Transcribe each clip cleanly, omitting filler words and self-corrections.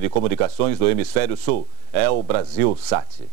de comunicações do Hemisfério Sul. É o BrasilSat.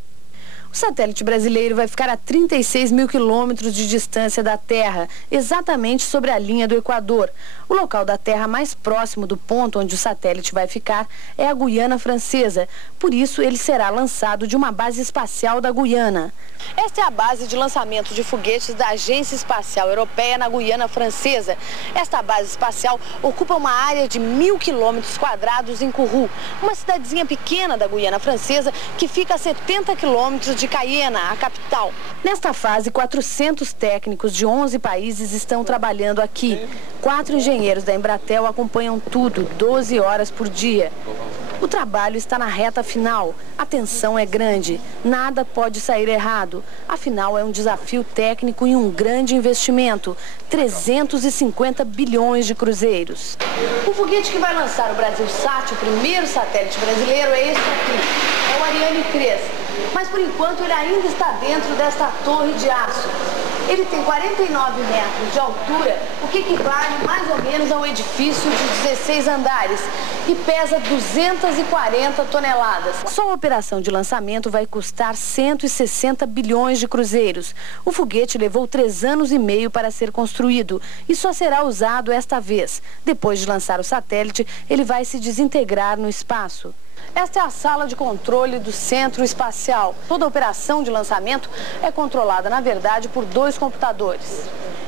O satélite brasileiro vai ficar a 36 mil quilômetros de distância da Terra, exatamente sobre a linha do Equador. O local da Terra mais próximo do ponto onde o satélite vai ficar é a Guiana Francesa. Por isso, ele será lançado de uma base espacial da Guiana. Esta é a base de lançamento de foguetes da Agência Espacial Europeia na Guiana Francesa. Esta base espacial ocupa uma área de 1.000 quilômetros quadrados em Kourou, uma cidadezinha pequena da Guiana Francesa que fica a 70 quilômetros de Cayena, a capital. Nesta fase, 400 técnicos de 11 países estão trabalhando aqui. 4 engenheiros da Embratel acompanham tudo, 12 horas por dia. O trabalho está na reta final. A tensão é grande. Nada pode sair errado. Afinal, é um desafio técnico e um grande investimento. 350 bilhões de cruzeiros. O foguete que vai lançar o BrasilSat, o primeiro satélite brasileiro, é este aqui. É o Ariane 3. Mas, por enquanto, ele ainda está dentro desta torre de aço. Ele tem 49 metros de altura, o que equivale mais ou menos a um edifício de 16 andares e pesa 240 toneladas. Só a operação de lançamento vai custar 160 bilhões de cruzeiros. O foguete levou 3 anos e meio para ser construído e só será usado esta vez. Depois de lançar o satélite, ele vai se desintegrar no espaço. Esta é a sala de controle do Centro Espacial. Toda a operação de lançamento é controlada, na verdade, por 2 computadores.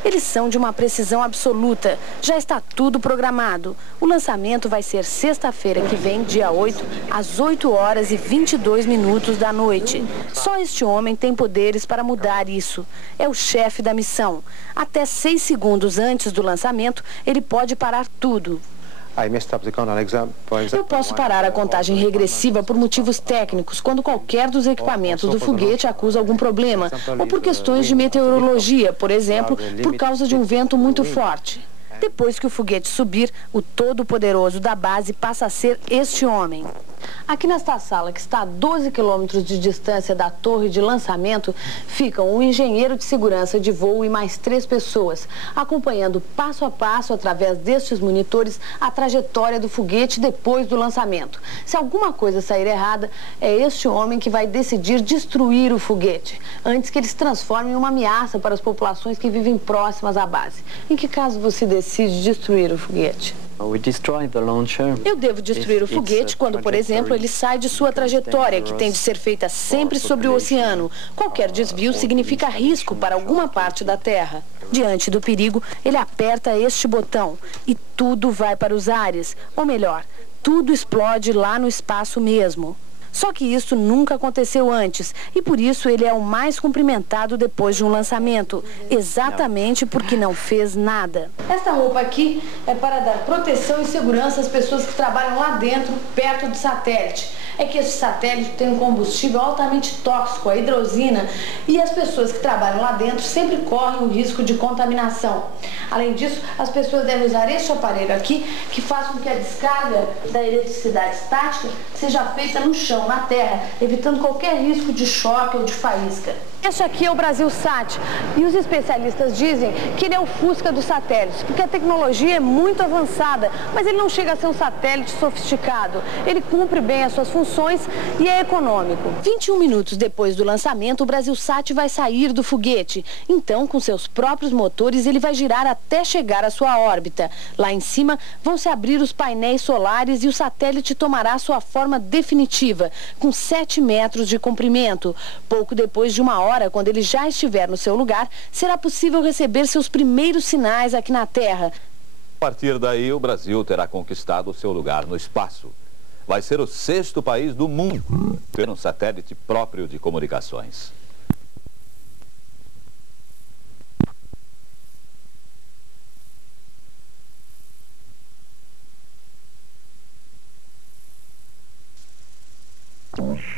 Eles são de uma precisão absoluta. Já está tudo programado. O lançamento vai ser sexta-feira que vem, dia 8, às 8 horas e 22 minutos da noite. Só este homem tem poderes para mudar isso. É o chefe da missão. Até 6 segundos antes do lançamento, ele pode parar tudo. Eu posso parar a contagem regressiva por motivos técnicos, quando qualquer dos equipamentos do foguete acusa algum problema, ou por questões de meteorologia, por exemplo, por causa de um vento muito forte. Depois que o foguete subir, o todo-poderoso da base passa a ser este homem. Aqui nesta sala, que está a 12 quilômetros de distância da torre de lançamento, ficam um engenheiro de segurança de voo e mais 3 pessoas, acompanhando passo a passo, através destes monitores, a trajetória do foguete depois do lançamento. Se alguma coisa sair errada, é este homem que vai decidir destruir o foguete, antes que ele se transforme em uma ameaça para as populações que vivem próximas à base. Em que caso você decide destruir o foguete? Eu devo destruir o foguete quando, por exemplo, ele sai de sua trajetória, que tem de ser feita sempre sobre o oceano. Qualquer desvio significa risco para alguma parte da Terra. Diante do perigo, ele aperta este botão e tudo vai para os ares. Ou melhor, tudo explode lá no espaço mesmo. Só que isso nunca aconteceu antes e por isso ele é o mais cumprimentado depois de um lançamento, exatamente porque não fez nada. Esta roupa aqui é para dar proteção e segurança às pessoas que trabalham lá dentro, perto do satélite. É que esse satélite tem um combustível altamente tóxico, a hidrosina, e as pessoas que trabalham lá dentro sempre correm o risco de contaminação. Além disso, as pessoas devem usar este aparelho aqui, que faz com que a descarga da eletricidade estática seja feita no chão, na terra, evitando qualquer risco de choque ou de faísca. Este aqui é o BrasilSat e os especialistas dizem que ele é o Fusca dos satélites, porque a tecnologia é muito avançada, mas ele não chega a ser um satélite sofisticado. Ele cumpre bem as suas funções e é econômico. 21 minutos depois do lançamento, o BrasilSat vai sair do foguete. Então, com seus próprios motores, ele vai girar até chegar à sua órbita. Lá em cima, vão se abrir os painéis solares e o satélite tomará sua forma definitiva, com 7 metros de comprimento. Pouco depois de 1 hora, quando ele já estiver no seu lugar, será possível receber seus primeiros sinais aqui na Terra. A partir daí, o Brasil terá conquistado o seu lugar no espaço. Vai ser o 6º país do mundo a ter um satélite próprio de comunicações.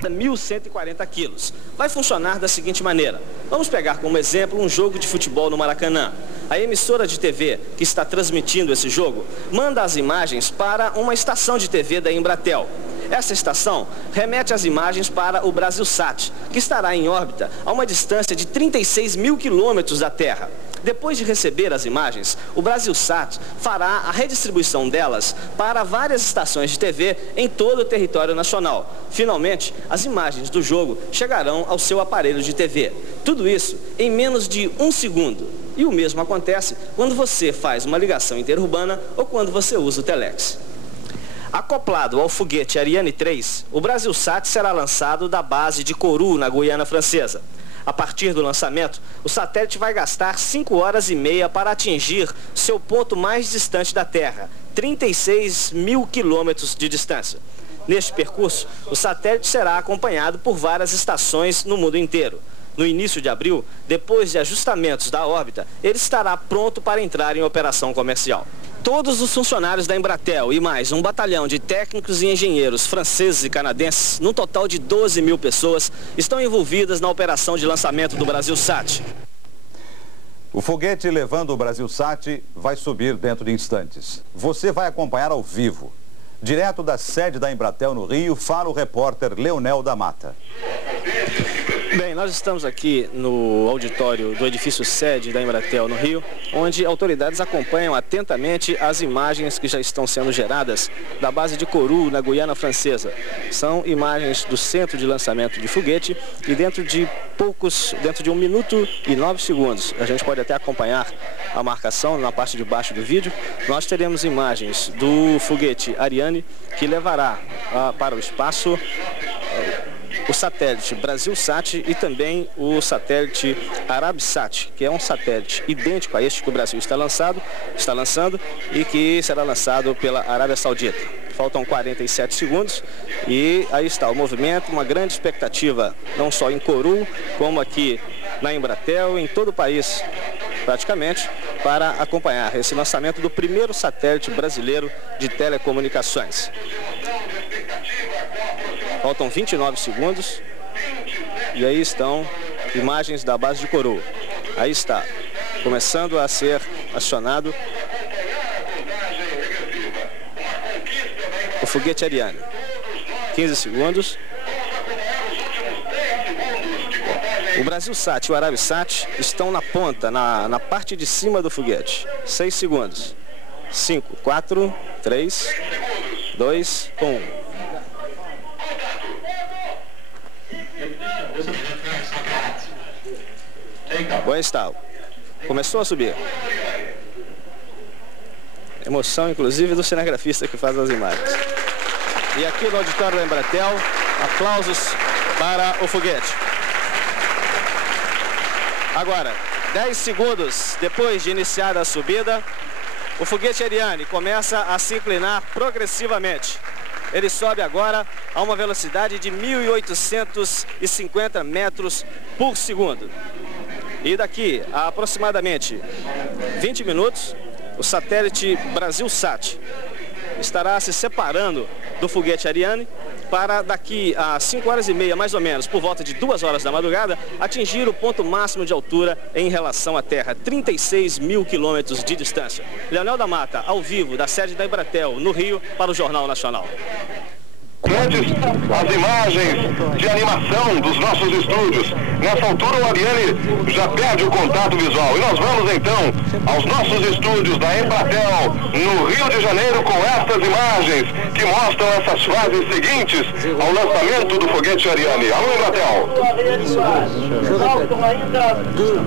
De 1.140 quilos. Vai funcionar da seguinte maneira. Vamos pegar como exemplo um jogo de futebol no Maracanã. A emissora de TV que está transmitindo esse jogo manda as imagens para uma estação de TV da Embratel. Essa estação remete as imagens para o BrasilSat, que estará em órbita a uma distância de 36 mil quilômetros da Terra. Depois de receber as imagens, o Brasilsat fará a redistribuição delas para várias estações de TV em todo o território nacional. Finalmente, as imagens do jogo chegarão ao seu aparelho de TV. Tudo isso em menos de 1 segundo. E o mesmo acontece quando você faz uma ligação interurbana ou quando você usa o Telex. Acoplado ao foguete Ariane 3, o Brasilsat será lançado da base de Kourou, na Guiana Francesa. A partir do lançamento, o satélite vai gastar 5 horas e meia para atingir seu ponto mais distante da Terra, 36 mil quilômetros de distância. Neste percurso, o satélite será acompanhado por várias estações no mundo inteiro. No início de abril, depois de ajustamentos da órbita, ele estará pronto para entrar em operação comercial. Todos os funcionários da Embratel e mais um batalhão de técnicos e engenheiros franceses e canadenses, num total de 12 mil pessoas, estão envolvidas na operação de lançamento do Brasilsat. O foguete levando o Brasilsat vai subir dentro de instantes. Você vai acompanhar ao vivo. Direto da sede da Embratel no Rio, fala o repórter Leonel da Mata. Bem, nós estamos aqui no auditório do edifício sede da Embratel no Rio, onde autoridades acompanham atentamente as imagens que já estão sendo geradas da base de Kourou, na Guiana Francesa. São imagens do centro de lançamento de foguete e dentro de 1 minuto e 9 segundos, a gente pode até acompanhar a marcação na parte de baixo do vídeo, nós teremos imagens do foguete Ariane, que levará para o espaço o satélite Brasilsat e também o satélite Arabsat, que é um satélite idêntico a este que o Brasil está lançando e que será lançado pela Arábia Saudita. Faltam 47 segundos e aí está o movimento, uma grande expectativa, não só em Kourou, como aqui na Embratel, em todo o país praticamente, para acompanhar esse lançamento do primeiro satélite brasileiro de telecomunicações. Faltam 29 segundos e aí estão imagens da base de Kourou. Aí está, começando a ser acionado o foguete Ariane. 15 segundos. O Brasilsat e o Arabsat estão na ponta, na parte de cima do foguete. 6 segundos. 5, 4, 3, 2, 1. Bom estalo. Começou a subir. Emoção, inclusive, do cinegrafista que faz as imagens. E aqui no auditório da Embratel, aplausos para o foguete. Agora, 10 segundos depois de iniciada a subida, o foguete Ariane começa a se inclinar progressivamente. Ele sobe agora a uma velocidade de 1.850 metros por segundo. E daqui a aproximadamente 20 minutos, o satélite Brasilsat estará se separando do foguete Ariane para daqui a 5 horas e meia, mais ou menos, por volta de 2 horas da madrugada, atingir o ponto máximo de altura em relação à Terra, 36 mil quilômetros de distância. Leonel da Mata, ao vivo, da sede da Embratel, no Rio, para o Jornal Nacional. Antes, as imagens de animação dos nossos estúdios. Nessa altura o Ariane já perde o contato visual. E nós vamos então aos nossos estúdios da Embratel no Rio de Janeiro com estas imagens que mostram essas fases seguintes ao lançamento do foguete Ariane. Alô, Embratel! Faltam ainda 13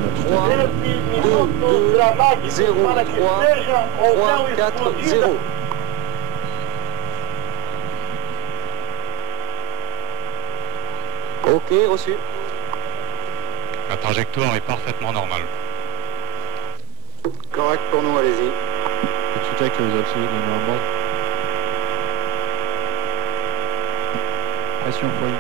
minutos dramáticos para que seja ou não explodida. Ok, reçu. La trajectoire est parfaitement normale. Correct pour nous, allez-y. The trajectory is absolutely normal. Pression for you.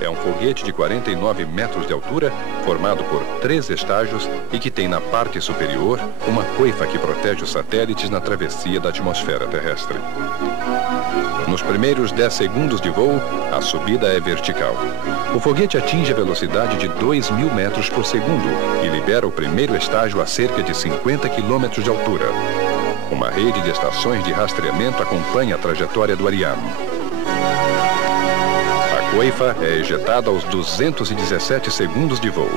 É um foguete de 49 metros de altura, formado por 3 estágios e que tem na parte superior uma coifa que protege os satélites na travessia da atmosfera terrestre. Nos primeiros 10 segundos de voo, a subida é vertical. O foguete atinge a velocidade de 2.000 metros por segundo e libera o primeiro estágio a cerca de 50 quilômetros de altura. Uma rede de estações de rastreamento acompanha a trajetória do Ariane. A coifa é ejetada aos 217 segundos de voo.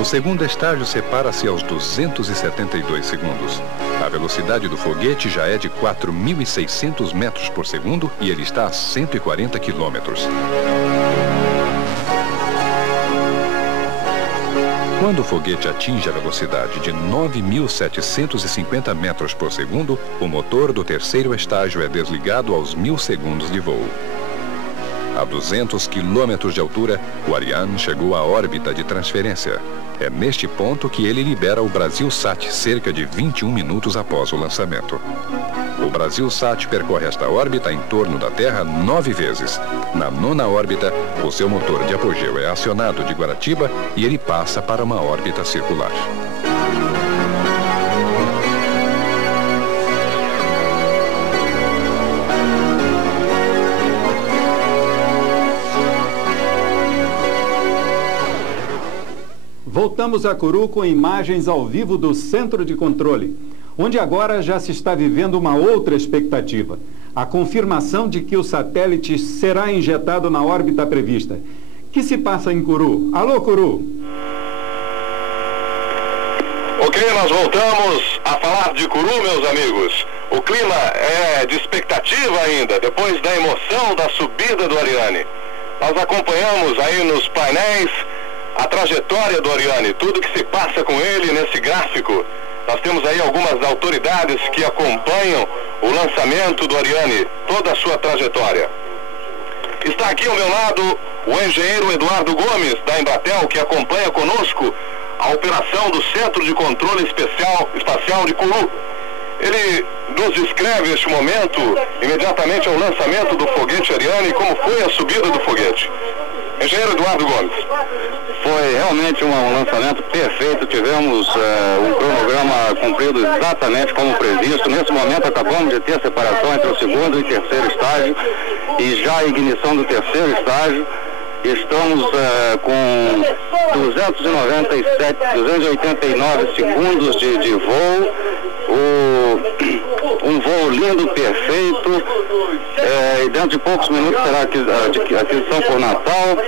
O segundo estágio separa-se aos 272 segundos. A velocidade do foguete já é de 4.600 metros por segundo e ele está a 140 quilômetros. Quando o foguete atinge a velocidade de 9.750 metros por segundo, o motor do terceiro estágio é desligado aos 1.000 segundos de voo. A 200 quilômetros de altura, o Ariane chegou à órbita de transferência. É neste ponto que ele libera o BrasilSat cerca de 21 minutos após o lançamento. O BrasilSat percorre esta órbita em torno da Terra 9 vezes. Na 9ª órbita, o seu motor de apogeu é acionado de Guaratiba e ele passa para uma órbita circular. Voltamos a Kourou com imagens ao vivo do Centro de Controle, onde agora já se está vivendo uma outra expectativa, a confirmação de que o satélite será injetado na órbita prevista. Que se passa em Kourou? Alô, Kourou? Ok, nós voltamos a falar de Kourou, meus amigos. O clima é de expectativa ainda, depois da emoção da subida do Ariane. Nós acompanhamos aí nos painéis a trajetória do Ariane, tudo que se passa com ele nesse gráfico. Nós temos aí algumas autoridades que acompanham o lançamento do Ariane, toda a sua trajetória. Está aqui ao meu lado o engenheiro Eduardo Gomes, da Embratel, que acompanha conosco a operação do Centro de Controle Espacial de Kourou. Ele nos descreve este momento, imediatamente ao lançamento do foguete Ariane, como foi a subida do foguete. Engenheiro Eduardo Gomes. Foi realmente um lançamento perfeito, tivemos um cronograma cumprido exatamente como previsto. Nesse momento acabamos de ter a separação entre o segundo e terceiro estágio e já a ignição do terceiro estágio. Estamos com 289 segundos de voo, um voo lindo, perfeito, e dentro de poucos minutos será a aquisição por Natal.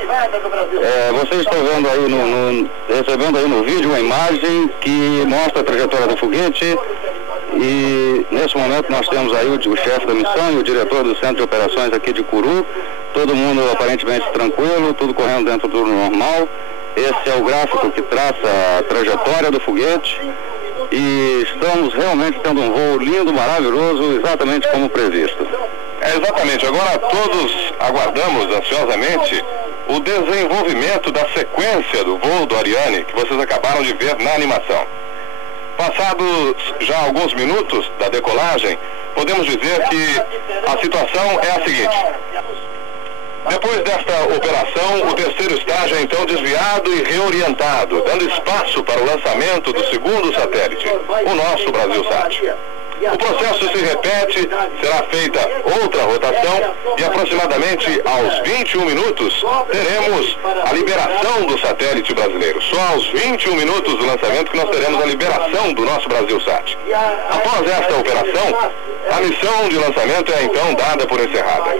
Vocês estão vendo aí recebendo aí no vídeo uma imagem que mostra a trajetória do foguete. E nesse momento nós temos aí o chefe da missão e o diretor do Centro de Operações aqui de Kourou. Todo mundo aparentemente tranquilo, tudo correndo dentro do normal. Esse é o gráfico que traça a trajetória do foguete. E estamos realmente tendo um voo lindo, maravilhoso, exatamente como previsto. Exatamente. Agora todos aguardamos ansiosamente o desenvolvimento da sequência do voo do Ariane, que vocês acabaram de ver na animação. Passados já alguns minutos da decolagem, podemos dizer que a situação é a seguinte. Depois desta operação, o terceiro estágio é então desviado e reorientado, dando espaço para o lançamento do segundo satélite, o nosso BrasilSat. O processo se repete, será feita outra rotação e aproximadamente aos 21 minutos teremos a liberação do satélite brasileiro. Só aos 21 minutos do lançamento que nós teremos a liberação do nosso BrasilSat. Após esta operação, a missão de lançamento é então dada por encerrada.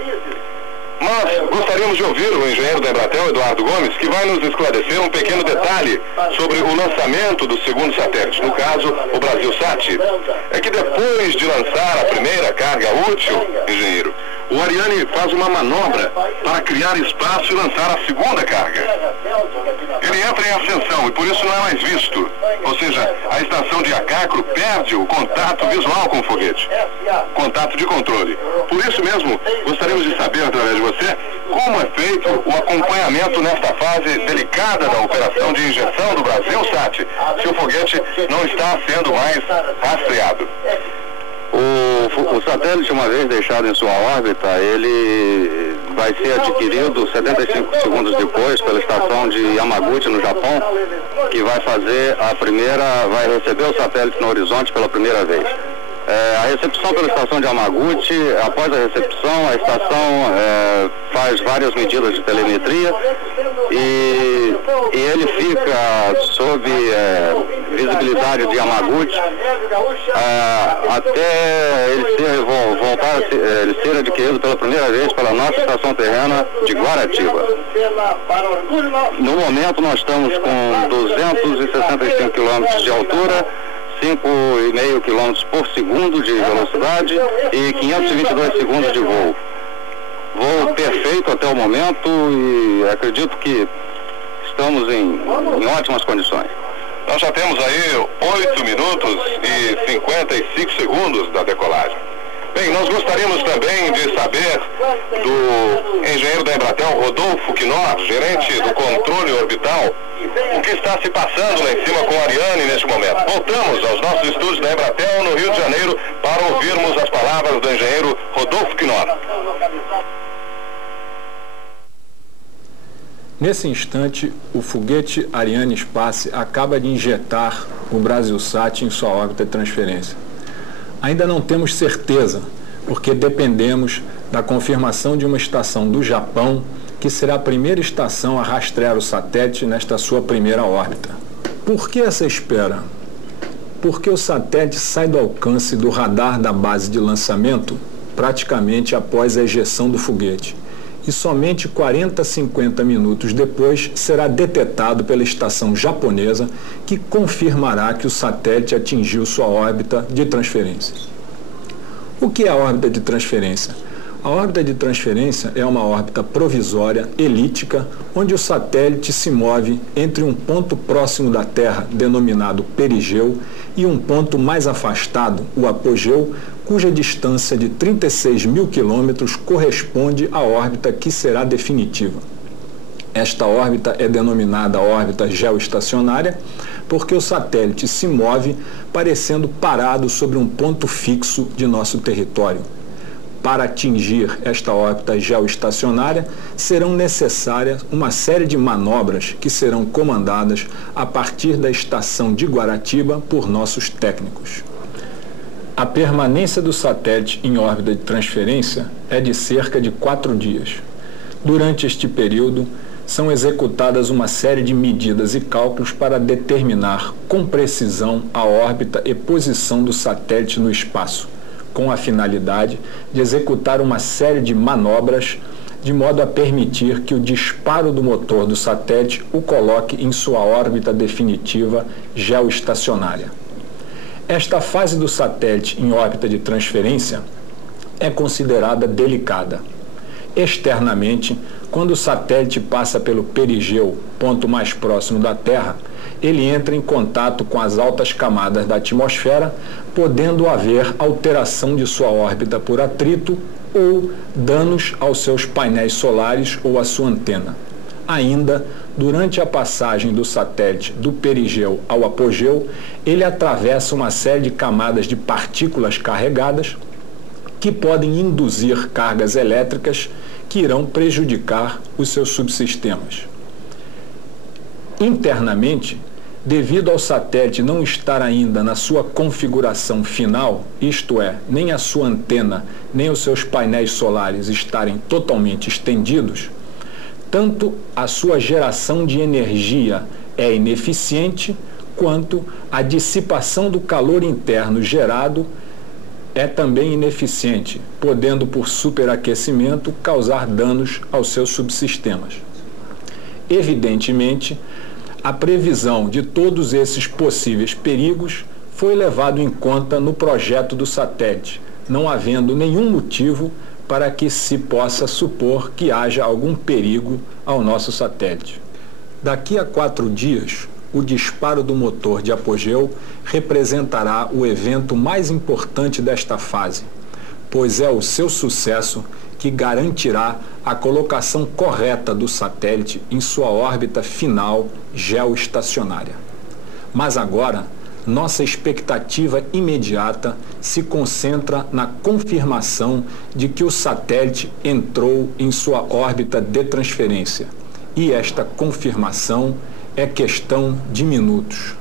Mas gostaríamos de ouvir o engenheiro da Embratel, Eduardo Gomes, que vai nos esclarecer um pequeno detalhe sobre o lançamento do segundo satélite, no caso, o BrasilSat. É que depois de lançar a primeira carga útil, engenheiro, o Ariane faz uma manobra para criar espaço e lançar a segunda carga. Ele entra em ascensão e por isso não é mais visto. Ou seja, a estação de Acacro perde o contato visual com o foguete. Contato de controle. Por isso mesmo, gostaríamos de saber, através de você, como é feito o acompanhamento nesta fase delicada da operação de injeção do BrasilSat, se o foguete não está sendo mais rastreado. O satélite, uma vez deixado em sua órbita, ele vai ser adquirido 75 segundos depois pela estação de Yamaguchi, no Japão, que vai receber o satélite no horizonte pela primeira vez. A recepção pela estação de Yamaguchi, após a recepção, a estação faz várias medidas de telemetria e ele fica sob visibilidade de Yamaguchi até ele ser adquirido pela primeira vez pela nossa estação terrena de Guaratiba. No momento nós estamos com 265 km de altura, 5,5 km por segundo de velocidade e 522 segundos de voo. Voo perfeito até o momento e acredito que estamos em ótimas condições. Nós já temos aí 8 minutos e 55 segundos da decolagem. Bem, nós gostaríamos também de saber do engenheiro da Embratel, Rodolfo Quinor, gerente do controle orbital, o que está se passando lá em cima com a Ariane neste momento. Voltamos aos nossos estúdios da Embratel no Rio de Janeiro para ouvirmos as palavras do engenheiro Rodolfo Quinor. Nesse instante, o foguete Ariane Space acaba de injetar o Brasilsat em sua órbita de transferência. Ainda não temos certeza, porque dependemos da confirmação de uma estação do Japão, que será a primeira estação a rastrear o satélite nesta sua primeira órbita. Por que essa espera? Porque o satélite sai do alcance do radar da base de lançamento praticamente após a ejeção do foguete. E somente 40 a 50 minutos depois será detetado pela estação japonesa, que confirmará que o satélite atingiu sua órbita de transferência. O que é a órbita de transferência? A órbita de transferência é uma órbita provisória, elíptica, onde o satélite se move entre um ponto próximo da Terra, denominado perigeu, e um ponto mais afastado, o apogeu, cuja distância de 36 mil quilômetros corresponde à órbita que será definitiva. Esta órbita é denominada órbita geoestacionária porque o satélite se move parecendo parado sobre um ponto fixo de nosso território. Para atingir esta órbita geoestacionária, serão necessárias uma série de manobras que serão comandadas a partir da estação de Guaratiba por nossos técnicos. A permanência do satélite em órbita de transferência é de cerca de 4 dias. Durante este período, são executadas uma série de medidas e cálculos para determinar com precisão a órbita e posição do satélite no espaço, com a finalidade de executar uma série de manobras de modo a permitir que o disparo do motor do satélite o coloque em sua órbita definitiva geoestacionária. Esta fase do satélite em órbita de transferência é considerada delicada. Externamente, quando o satélite passa pelo perigeu, ponto mais próximo da Terra, ele entra em contato com as altas camadas da atmosfera, podendo haver alteração de sua órbita por atrito ou danos aos seus painéis solares ou à sua antena. Ainda, durante a passagem do satélite do perigeu ao apogeu, ele atravessa uma série de camadas de partículas carregadas que podem induzir cargas elétricas que irão prejudicar os seus subsistemas. Internamente, devido ao satélite não estar ainda na sua configuração final, isto é, nem a sua antena, nem os seus painéis solares estarem totalmente estendidos, tanto a sua geração de energia é ineficiente, quanto a dissipação do calor interno gerado é também ineficiente, podendo, por superaquecimento, causar danos aos seus subsistemas. Evidentemente, a previsão de todos esses possíveis perigos foi levado em conta no projeto do satélite, não havendo nenhum motivo para que se possa supor que haja algum perigo ao nosso satélite. Daqui a 4 dias, o disparo do motor de apogeu representará o evento mais importante desta fase, pois é o seu sucesso que garantirá a colocação correta do satélite em sua órbita final geoestacionária. Mas agora, nossa expectativa imediata se concentra na confirmação de que o satélite entrou em sua órbita de transferência. E esta confirmação é questão de minutos.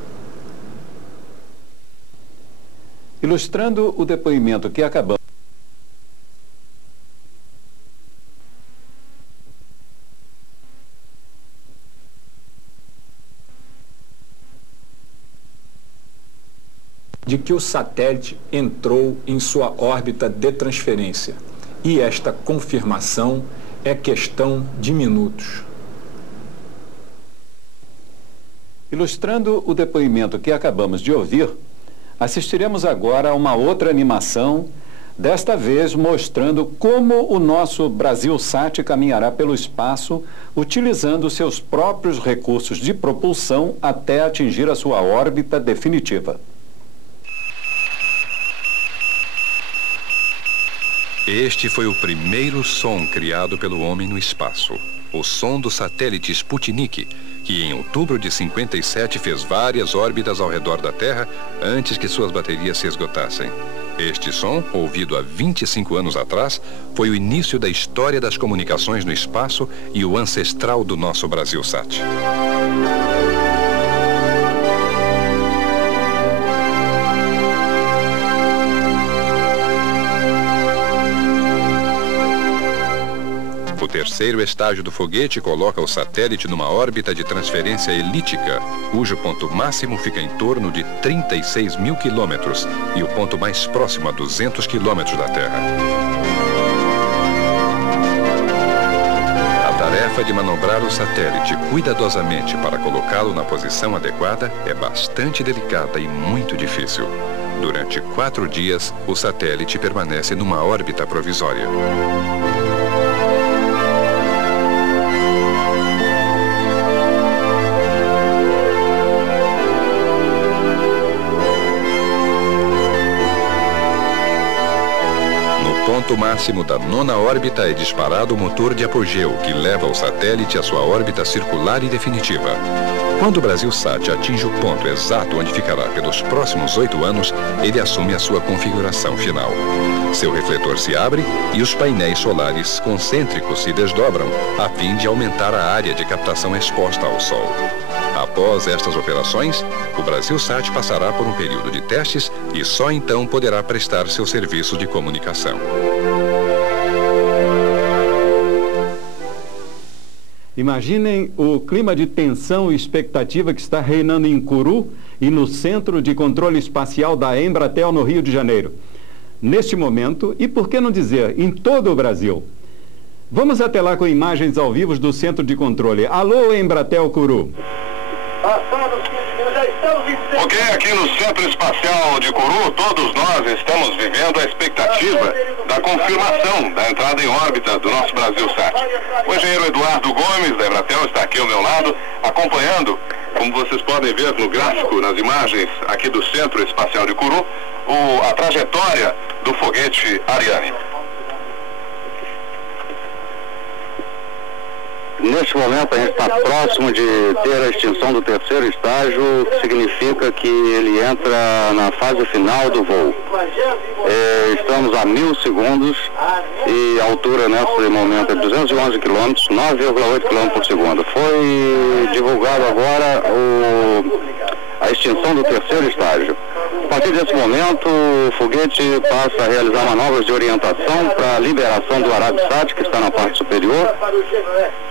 Ilustrando o depoimento que acabamos de que o satélite entrou em sua órbita de transferência. E esta confirmação é questão de minutos. Ilustrando o depoimento que acabamos de ouvir, assistiremos agora a uma outra animação, desta vez mostrando como o nosso BrasilSat caminhará pelo espaço, utilizando seus próprios recursos de propulsão até atingir a sua órbita definitiva. Este foi o primeiro som criado pelo homem no espaço. O som do satélite Sputnik, que em outubro de 57 fez várias órbitas ao redor da Terra antes que suas baterias se esgotassem. Este som, ouvido há 25 anos atrás, foi o início da história das comunicações no espaço e o ancestral do nosso BrasilSat. O terceiro estágio do foguete coloca o satélite numa órbita de transferência elíptica, cujo ponto máximo fica em torno de 36 mil quilômetros e o ponto mais próximo a 200 quilômetros da Terra. A tarefa de manobrar o satélite cuidadosamente para colocá-lo na posição adequada é bastante delicada e muito difícil. Durante 4 dias, o satélite permanece numa órbita provisória. No ponto máximo da 9ª órbita é disparado o motor de apogeu, que leva o satélite à sua órbita circular e definitiva. Quando o BrasilSat atinge o ponto exato onde ficará pelos próximos 8 anos, ele assume a sua configuração final. Seu refletor se abre e os painéis solares concêntricos se desdobram, a fim de aumentar a área de captação exposta ao Sol. Após estas operações, o BrasilSat passará por um período de testes e só então poderá prestar seu serviço de comunicação. Imaginem o clima de tensão e expectativa que está reinando em Curu e no Centro de Controle Espacial da Embratel, no Rio de Janeiro. Neste momento, e por que não dizer, em todo o Brasil. Vamos até lá com imagens ao vivo do Centro de Controle. Alô, Embratel Curu. Ok, aqui no Centro Espacial de Curu, todos nós estamos vivendo a expectativa da confirmação da entrada em órbita do nosso BrasilSat. O engenheiro Eduardo Gomes, da Embratel, está aqui ao meu lado, acompanhando, como vocês podem ver no gráfico, nas imagens aqui do Centro Espacial de Curu, a trajetória do foguete Ariane. Neste momento a gente está próximo de ter a extinção do terceiro estágio, que significa que ele entra na fase final do voo. Estamos a 1000 segundos e a altura nesse momento é 211 km, 9,8 km por segundo. Foi divulgado agora a extinção do terceiro estágio. A partir desse momento, o foguete passa a realizar manobras de orientação para a liberação do ArabSat, que está na parte superior,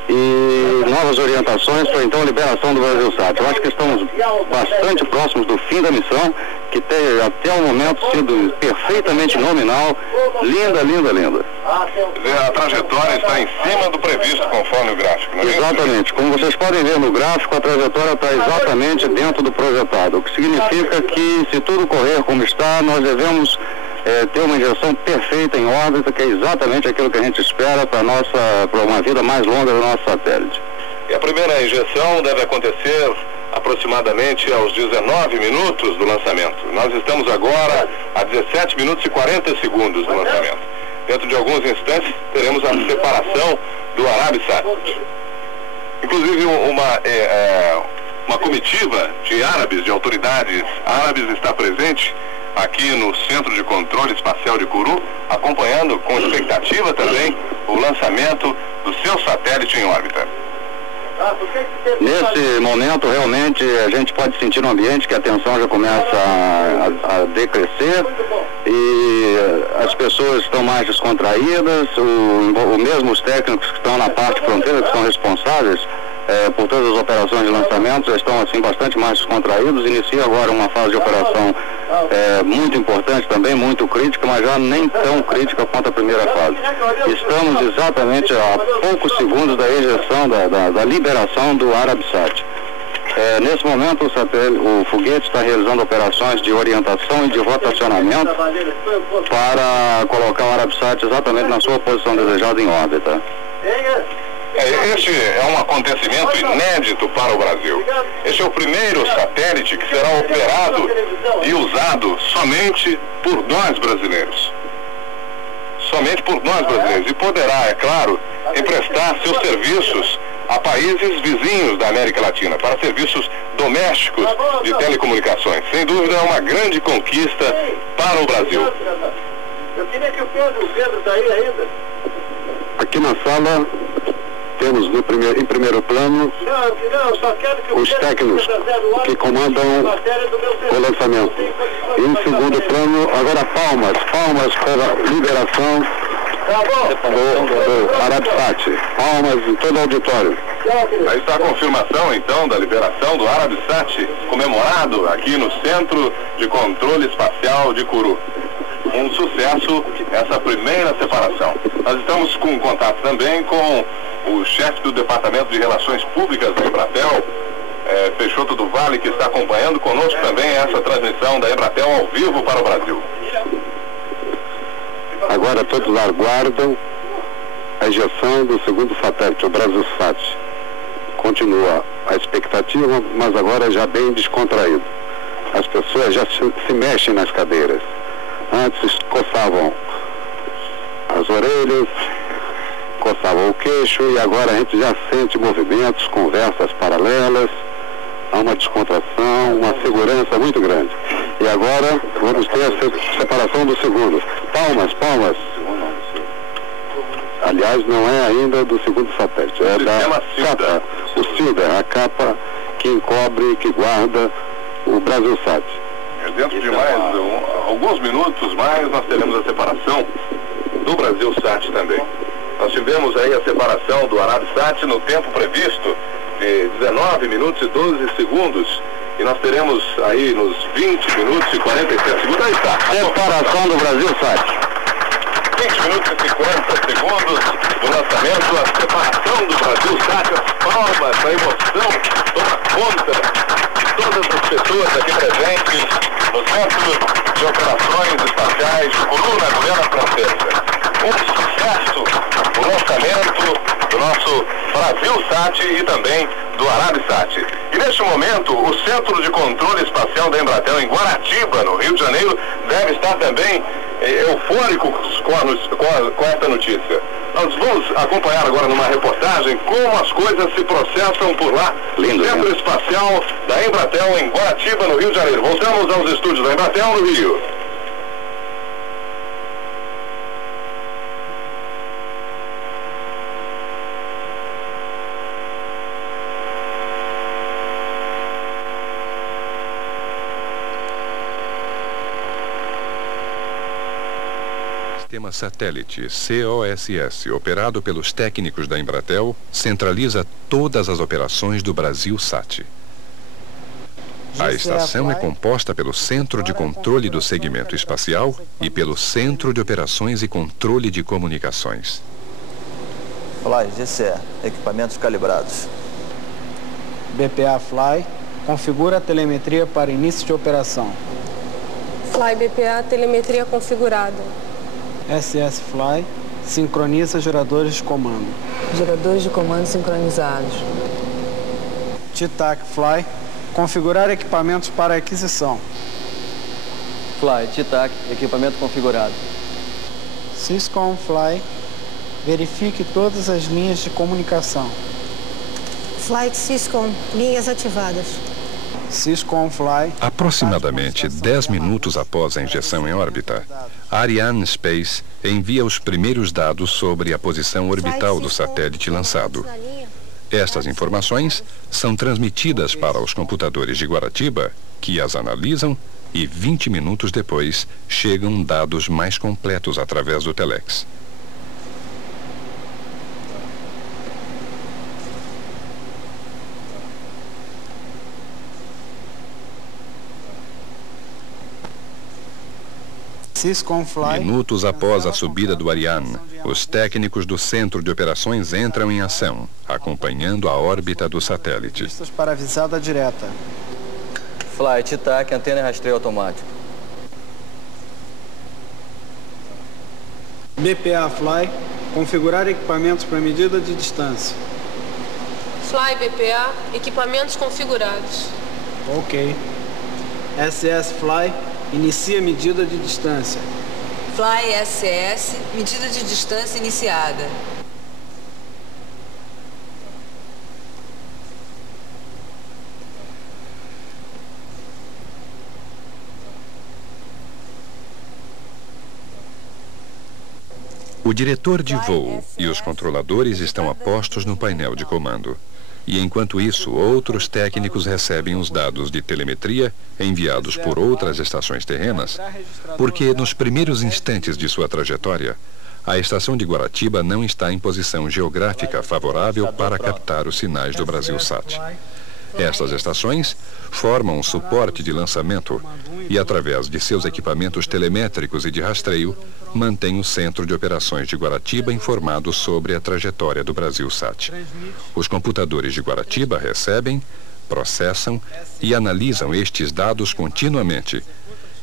e novas orientações para então a liberação do BrasilSat. Eu acho que estamos bastante próximos do fim da missão, que tem até o momento sido perfeitamente nominal, linda, linda, linda. A trajetória está em cima do previsto, conforme o gráfico, não é? Exatamente. Como vocês podem ver no gráfico, a trajetória está exatamente dentro do projetado, o que significa que, se tudo correr como está, nós devemos ter uma injeção perfeita em órbita, que é exatamente aquilo que a gente espera para uma vida mais longa do nosso satélite. E a primeira injeção deve acontecer aproximadamente aos 19 minutos do lançamento. Nós estamos agora a 17 minutos e 40 segundos do lançamento. Dentro de alguns instantes teremos a separação do ArabSat. Inclusive uma comitiva de árabes, de autoridades árabes, está presente aqui no Centro de Controle Espacial de Curu, acompanhando com expectativa também o lançamento do seu satélite em órbita. Nesse momento, realmente, a gente pode sentir no ambiente que a tensão já começa a decrescer e as pessoas estão mais descontraídas, mesmo os técnicos que estão na parte fronteira, que são responsáveis por todas as operações de lançamento, já estão assim bastante mais descontraídos. Inicia agora uma fase de operação muito importante também, muito crítica, mas já nem tão crítica quanto a primeira fase. Estamos exatamente a poucos segundos da ejeção, da liberação do Arabsat. Nesse momento o foguete está realizando operações de orientação e de rotacionamento para colocar o Arabsat exatamente na sua posição desejada em órbita. Este é um acontecimento inédito para o Brasil. Este é o primeiro satélite que será operado e usado somente por nós brasileiros. Somente por nós brasileiros. E poderá, é claro, emprestar seus serviços a países vizinhos da América Latina, para serviços domésticos de telecomunicações. Sem dúvida, é uma grande conquista para o Brasil. Eu queria que o Pedro está aí ainda. Aqui na sala temos em primeiro plano os técnicos que comandam o lançamento. E em segundo plano, agora palmas pela liberação do Arabsat. Palmas em todo o auditório. Aí está a confirmação, então, da liberação do Arabsat, comemorado aqui no Centro de Controle Espacial de Kourou. Um sucesso essa primeira separação. Nós estamos com contato também com o chefe do Departamento de Relações Públicas da Embratel, Peixoto do Vale, que está acompanhando conosco também essa transmissão da Embratel ao vivo para o Brasil. Agora todos aguardam a injeção do segundo satélite, o Brasilsat. Continua a expectativa, mas agora já bem descontraído. As pessoas já se mexem nas cadeiras. Antes coçavam as orelhas, coçavam o queixo, e agora a gente já sente movimentos, conversas paralelas, há uma descontração, uma segurança muito grande. E agora vamos ter a separação do segundo. Palmas. Aliás, não é ainda do segundo satélite, é da capa, o CILDA, a capa que encobre, que guarda o Brasilsat. Dentro de alguns minutos mais, nós teremos a separação do Brasilsat também. Nós tivemos aí a separação do Arabsat no tempo previsto de 19 minutos e 12 segundos. E nós teremos aí nos 20 minutos e 47 segundos. Aí está. Separação do Brasilsat. 20 minutos e 50 segundos do lançamento, a separação do Brasilsat, as palmas, a emoção toma conta de todas as pessoas aqui presentes no Centro de Operações Espaciais de Kourou, na Guiana Francesa. Um sucesso o lançamento do nosso Brasilsat e também do Arabsat. E neste momento, o Centro de Controle Espacial da Embratel em Guaratiba, no Rio de Janeiro, deve estar também eufórico com esta notícia. Nós vamos acompanhar agora numa reportagem como as coisas se processam por lá. Lindo, Centro Espacial da Embratel em Guaratiba, no Rio de Janeiro. Voltamos aos estúdios da Embratel no Rio. O sistema satélite COSS, operado pelos técnicos da Embratel, centraliza todas as operações do Brasilsat. A estação é composta pelo Centro de Controle do Segmento Espacial e pelo Centro de Operações e Controle de Comunicações. Fly, GCE, equipamentos calibrados. BPA Fly, configura a telemetria para início de operação. Fly BPA, telemetria configurada. SS Fly, sincroniza geradores de comando. Geradores de comando sincronizados. TTAC Fly, configurar equipamentos para aquisição. Fly, TTAC, equipamento configurado. Syscom Fly, verifique todas as linhas de comunicação. Flight Syscom, linhas ativadas. Syscom Fly. Aproximadamente 10 minutos após a injeção em órbita, a Arianespace envia os primeiros dados sobre a posição orbital do satélite lançado. Estas informações são transmitidas para os computadores de Guaratiba, que as analisam e 20 minutos depois chegam dados mais completos através do telex. Minutos após a subida do Ariane, os técnicos do Centro de Operações entram em ação, acompanhando a órbita do satélite. Para avisada direta. Fly, TITAC, antena e rastreio automático. BPA Fly, configurar equipamentos para medida de distância. Fly BPA, equipamentos configurados. Ok. SS Fly, inicia medida de distância. Fly SS, medida de distância iniciada. O diretor de voo e os controladores estão a postos no painel de comando. E enquanto isso, outros técnicos recebem os dados de telemetria enviados por outras estações terrenas, porque nos primeiros instantes de sua trajetória, a estação de Guaratiba não está em posição geográfica favorável para captar os sinais do BrasilSat. Estas estações formam um suporte de lançamento e, através de seus equipamentos telemétricos e de rastreio, mantém o Centro de Operações de Guaratiba informado sobre a trajetória do BrasilSat. Os computadores de Guaratiba recebem, processam e analisam estes dados continuamente.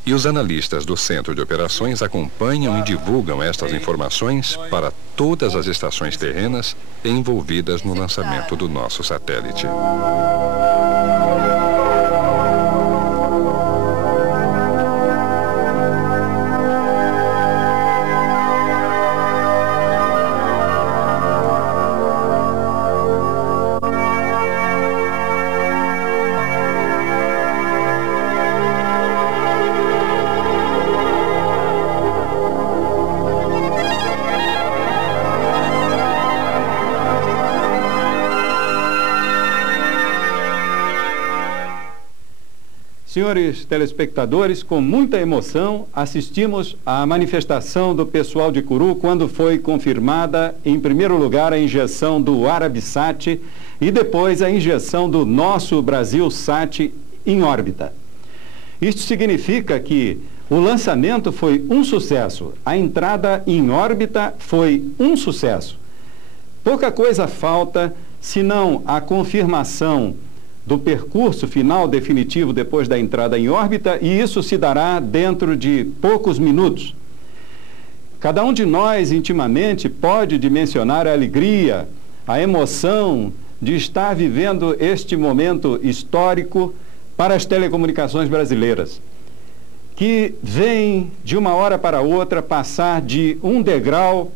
E os analistas do Centro de Operações acompanham e divulgam estas informações para todas as estações terrenas envolvidas no lançamento do nosso satélite. Senhores telespectadores, com muita emoção, assistimos à manifestação do pessoal de Curu quando foi confirmada, em primeiro lugar, a injeção do Arabsat e depois a injeção do nosso BrasilSat em órbita. Isto significa que o lançamento foi um sucesso, a entrada em órbita foi um sucesso. Pouca coisa falta, senão a confirmação do percurso final definitivo depois da entrada em órbita, e isso se dará dentro de poucos minutos. Cada um de nós, intimamente, pode dimensionar a alegria, a emoção de estar vivendo este momento histórico para as telecomunicações brasileiras, que vem, de uma hora para outra, passar de um degrau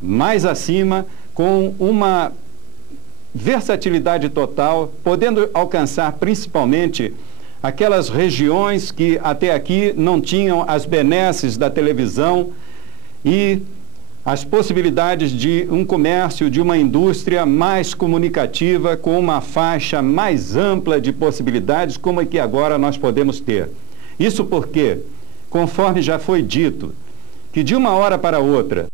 mais acima, com uma versatilidade total, podendo alcançar principalmente aquelas regiões que até aqui não tinham as benesses da televisão e as possibilidades de um comércio, de uma indústria mais comunicativa, com uma faixa mais ampla de possibilidades, como é que agora nós podemos ter. Isso porque, conforme já foi dito, que de uma hora para outra,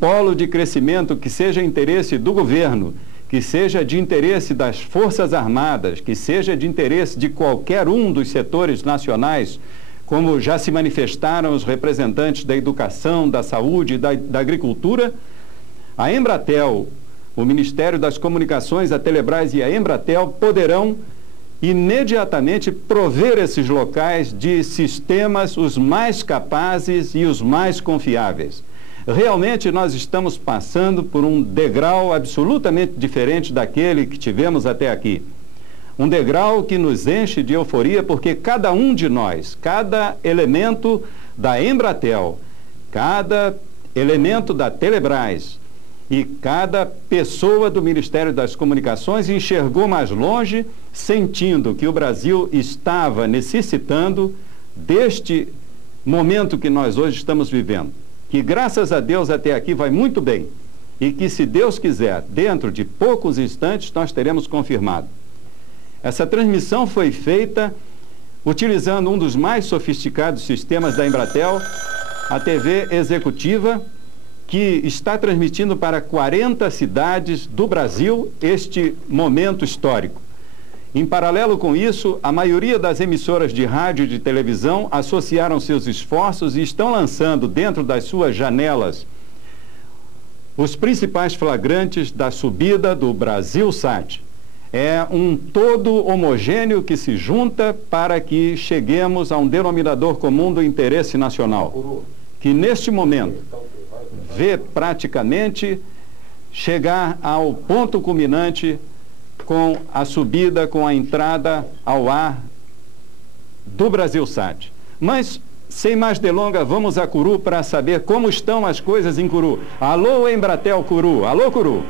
polo de crescimento que seja interesse do governo, que seja de interesse das Forças Armadas, que seja de interesse de qualquer um dos setores nacionais, como já se manifestaram os representantes da educação, da saúde e da agricultura, a Embratel, o Ministério das Comunicações, a Telebrás e a Embratel poderão imediatamente prover esses locais de sistemas os mais capazes e os mais confiáveis. Realmente nós estamos passando por um degrau absolutamente diferente daquele que tivemos até aqui. Um degrau que nos enche de euforia porque cada um de nós, cada elemento da Embratel, cada elemento da Telebrás e cada pessoa do Ministério das Comunicações enxergou mais longe, sentindo que o Brasil estava necessitando deste momento que nós hoje estamos vivendo, que graças a Deus até aqui vai muito bem, e que, se Deus quiser, dentro de poucos instantes nós teremos confirmado. Essa transmissão foi feita utilizando um dos mais sofisticados sistemas da Embratel, a TV executiva, que está transmitindo para 40 cidades do Brasil este momento histórico. Em paralelo com isso, a maioria das emissoras de rádio e de televisão associaram seus esforços e estão lançando dentro das suas janelas os principais flagrantes da subida do Brasilsat. É um todo homogêneo que se junta para que cheguemos a um denominador comum do interesse nacional, que neste momento vê praticamente chegar ao ponto culminante com a subida, com a entrada ao ar do Brasilsat. Mas, sem mais delongas, vamos a Curu para saber como estão as coisas em Curu. Alô, Embratel Curu. Alô, Curu.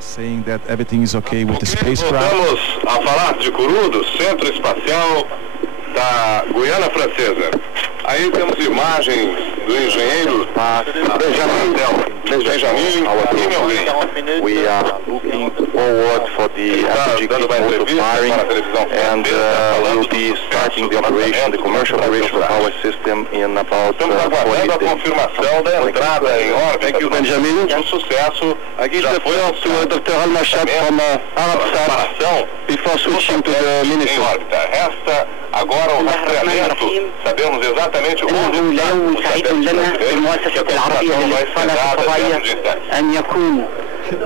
Saying that everything is okay with the spacecraft. Voltamos a falar de Curu, do Centro Espacial da Guiana Francesa. Aí temos imagens do engenheiro Benjamin. We are looking forward for the Apogee motor firing, and we'll be starting the operation, the commercial operation of our system in about 40 days. Estamos aguardando a confirmação da entrada em órbita do Benjamin. Um sucesso. Aqui já foi o Dr. Al-Mashad from Arabsat before switching to the Ministry. Em órbita. Resta agora o rastreamento. Sabemos exatamente onde أن يكون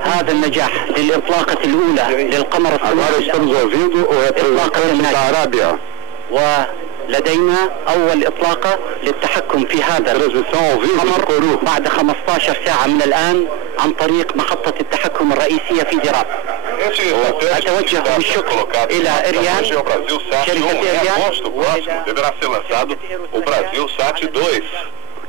هذا النجاح للإطلاقة الأولى للقمر الصناعي إطلاقة الأرابيا، ولدينا أول إطلاقة للتحكم في هذا القمر بعد 15 ساعة من الآن عن طريق محطة التحكم الرئيسية في ديراب. أتوجه بالشكر إلى إريان شركة إريان. Deverá ser lançado o Brasilsat 2.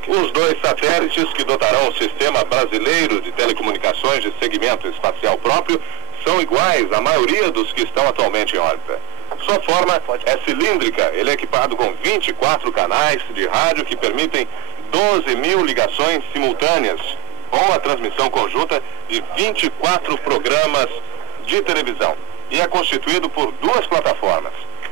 Os dois satélites que dotarão o Sistema Brasileiro de Telecomunicações de segmento espacial próprio são iguais à maioria dos que estão atualmente em órbita. Sua forma é cilíndrica, ele é equipado com 24 canais de rádio que permitem 12 mil ligações simultâneas, com a transmissão conjunta de 24 programas de televisão, e é constituído por duas plataformas.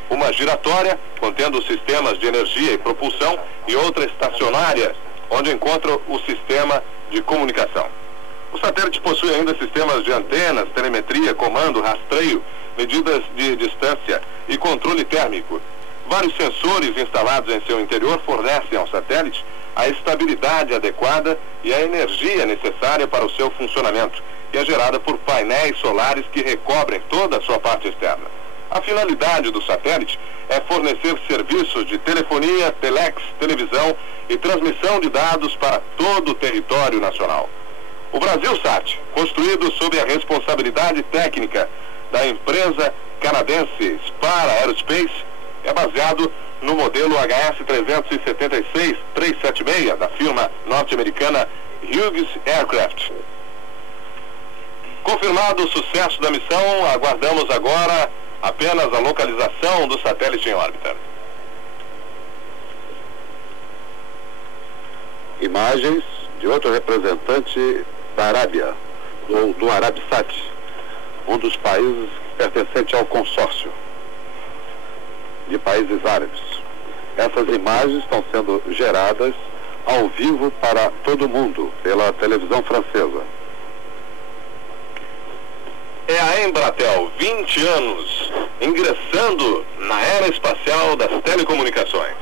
Uma giratória, contendo sistemas de energia e propulsão, e outra estacionária, onde encontra o sistema de comunicação. O satélite possui ainda sistemas de antenas, telemetria, comando, rastreio, medidas de distância e controle térmico. Vários sensores instalados em seu interior fornecem ao satélite a estabilidade adequada e a energia necessária para o seu funcionamento, que é gerada por painéis solares que recobrem toda a sua parte externa. A finalidade do satélite é fornecer serviços de telefonia, telex, televisão e transmissão de dados para todo o território nacional. O Brasilsat, construído sob a responsabilidade técnica da empresa canadense Spar Aerospace, é baseado no modelo HS-376-376 da firma norte-americana Hughes Aircraft. Confirmado o sucesso da missão, aguardamos agora apenas a localização do satélite em órbita. Imagens de outro representante da Arábia, do Arabsat, um dos países pertencente ao consórcio de países árabes. Essas imagens estão sendo geradas ao vivo para todo mundo pela televisão francesa. É a Embratel, 20 anos, ingressando na era espacial das telecomunicações.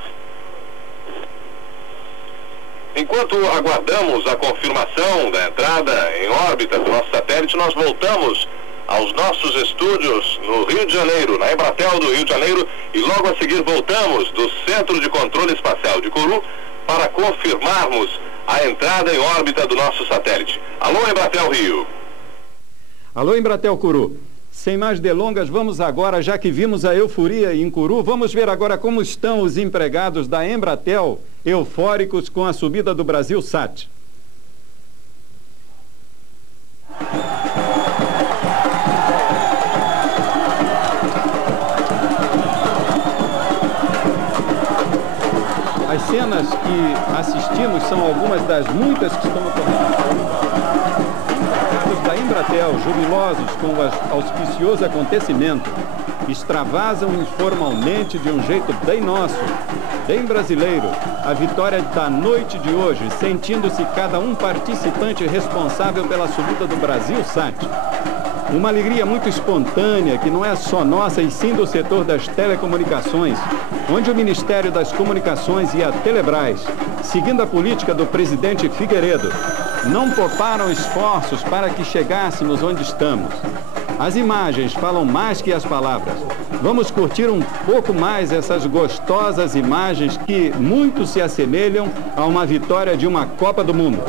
Enquanto aguardamos a confirmação da entrada em órbita do nosso satélite, nós voltamos aos nossos estúdios no Rio de Janeiro, na Embratel do Rio de Janeiro, e logo a seguir voltamos do Centro de Controle Espacial de Curu para confirmarmos a entrada em órbita do nosso satélite. Alô, Embratel Rio. Alô, Embratel Curu. Sem mais delongas, vamos agora, já que vimos a euforia em Curu, vamos ver agora como estão os empregados da Embratel eufóricos com a subida do Brasilsat. que assistimos são algumas das muitas que estão ocorrendo. Os da Embratel, jubilosos com o auspicioso acontecimento, extravasam informalmente de um jeito bem nosso, bem brasileiro, a vitória da noite de hoje, sentindo-se cada um participante responsável pela subida do Brasil-Sat. Uma alegria muito espontânea, que não é só nossa, e sim do setor das telecomunicações, onde o Ministério das Comunicações e a Telebrás, seguindo a política do presidente Figueiredo, não pouparam esforços para que chegássemos onde estamos. As imagens falam mais que as palavras. Vamos curtir um pouco mais essas gostosas imagens que muito se assemelham a uma vitória de uma Copa do Mundo.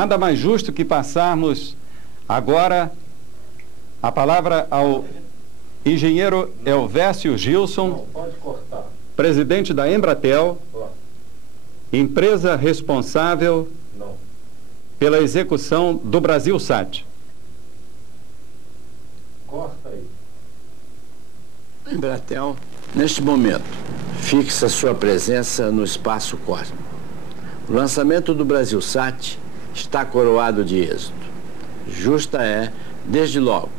Nada mais justo que passarmos agora a palavra ao engenheiro Elvésio Gilson, presidente da Embratel, empresa responsável pela execução do Brasil-Sat. A Embratel, neste momento, fixa sua presença no espaço cósmico. O lançamento do Brasil-Sat está coroado de êxito. Justa é, desde logo,